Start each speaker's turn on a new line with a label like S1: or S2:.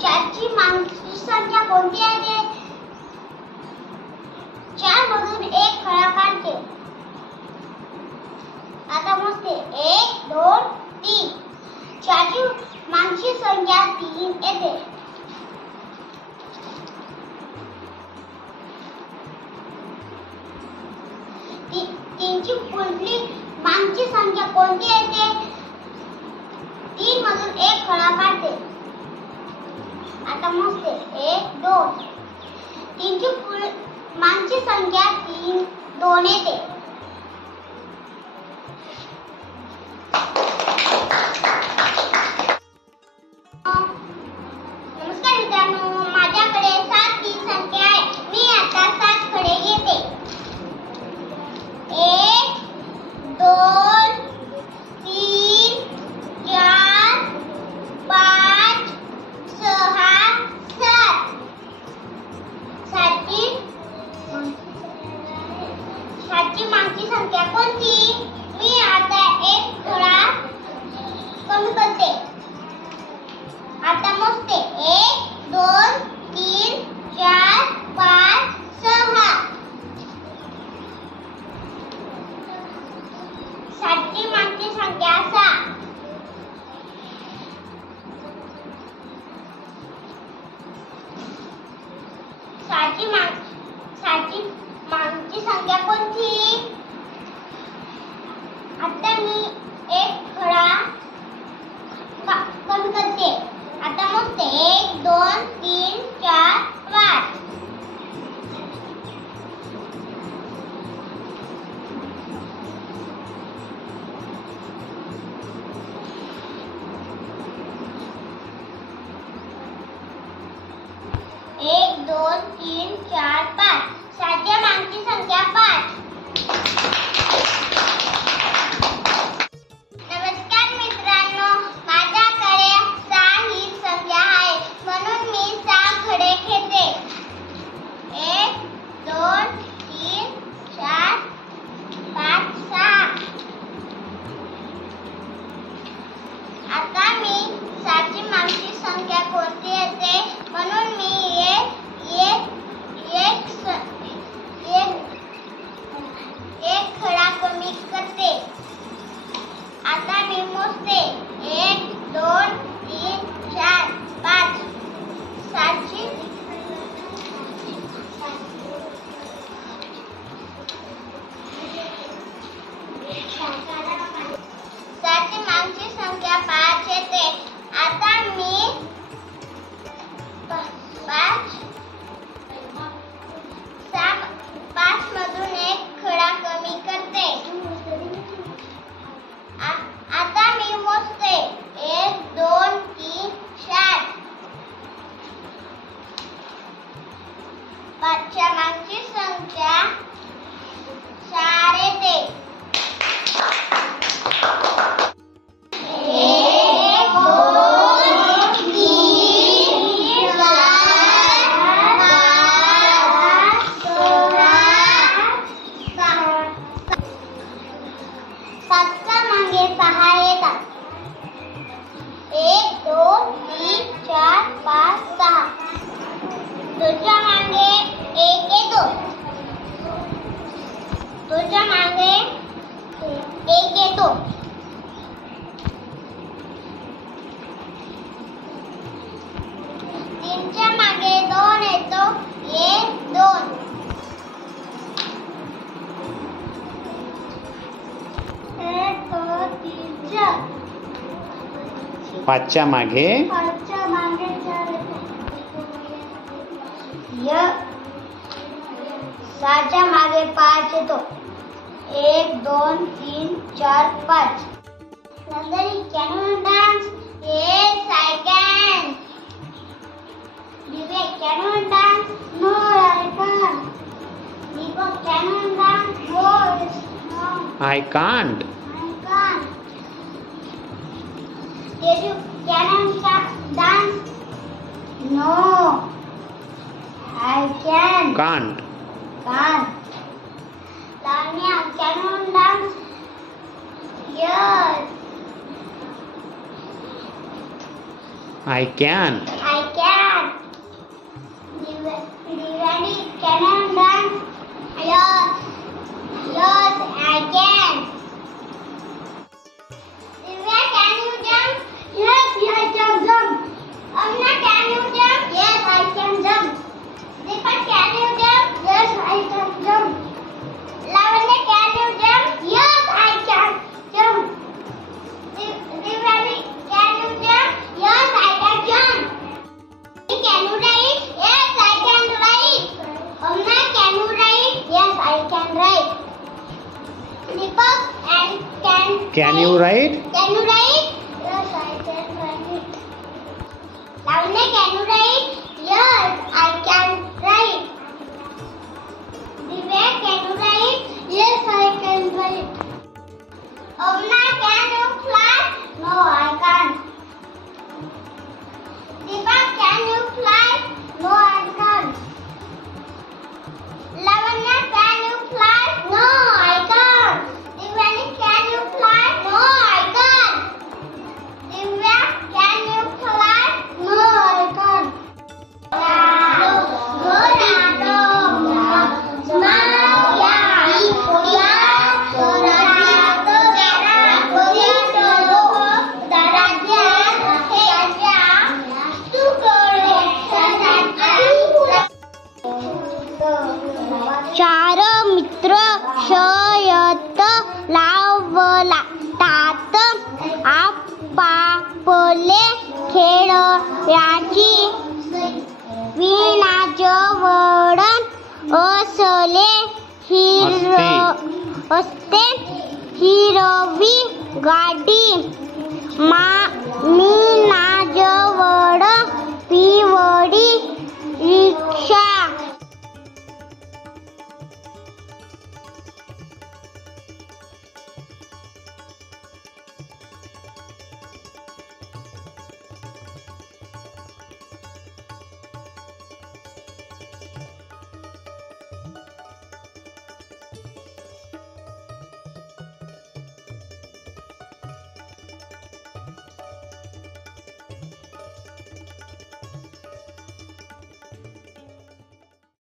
S1: चारची मागची संख्या कोणती आहे? चार मधून एक खडा काढते आता मोजते. एक दोन तीन. चारची मागची संख्या तीन येते. ती- तीनची पुढली मागची संख्या कोणती येते? तीन मधून एक खडा काढते आता मोजते. एक दोन. तीनची पुढ मागची संख्या तीन दोन येते. नमस्कार मित्रांनो. ची संख्या कोणती? आता मी एक खडा कमी करते. आता मोजते. एक दोन तीन चार पाच. एक दोन तीन चार पाच. सातच्या मागची संख्या पाच. पाचच्या
S2: पाचच्या मागे.
S1: सहाच्या मागे पाच येतो. एक दोन तीन चार पाच. Nandini can dance yes I can Divya can dance no I can Deepak can dance no
S2: I can't
S1: Did you can I dance? No. I can.
S2: Can't.
S1: Can't. Lavanya, can you dance? Yes. I can. I can. Divani, can you dance? Can you ride? Can you ride? असते हिरवी गाडी. मा मामिनाजवळ पिवळी रिक्षा